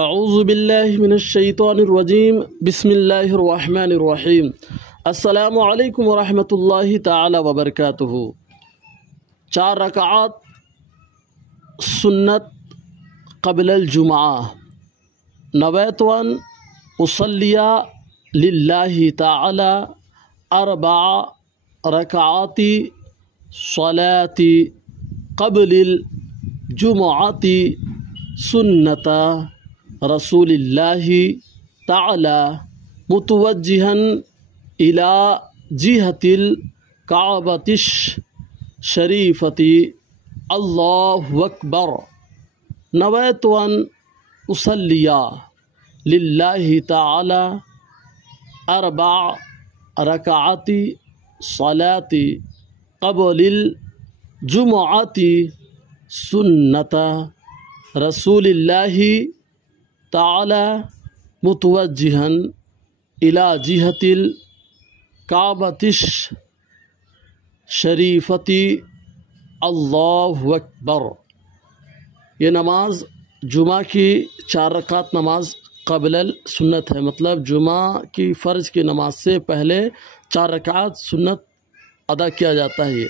اعوذ باللہ من الشیطان الرجیم بسم اللہ الرحمن الرحیم السلام علیکم ورحمۃ اللہ تعالی وبرکاتہ۔ 4 رکعات سنت قبل الجمعہ۔ نویت ان اصلی للہ تعالی 4 رکعات صلاة قبل الجمعہ سنت رسول اللہ تعالی متوجہا الی جہت الکعبۃ الشریفۃ اللہ اکبر۔ نویت ان اصلی للہ تعالی 4 رکعات صلاة قبل الجمعہ سنت رسول اللہ تعالی متوجہا الی جہت الکعبۃ الشریفۃ اللہ اکبر۔ یہ نماز جمعہ کی 4 رکعت نماز قبل سنت ہے، مطلب جمعہ کی فرض کی نماز سے پہلے 4 رکعت سنت ادا کیا جاتا ہے۔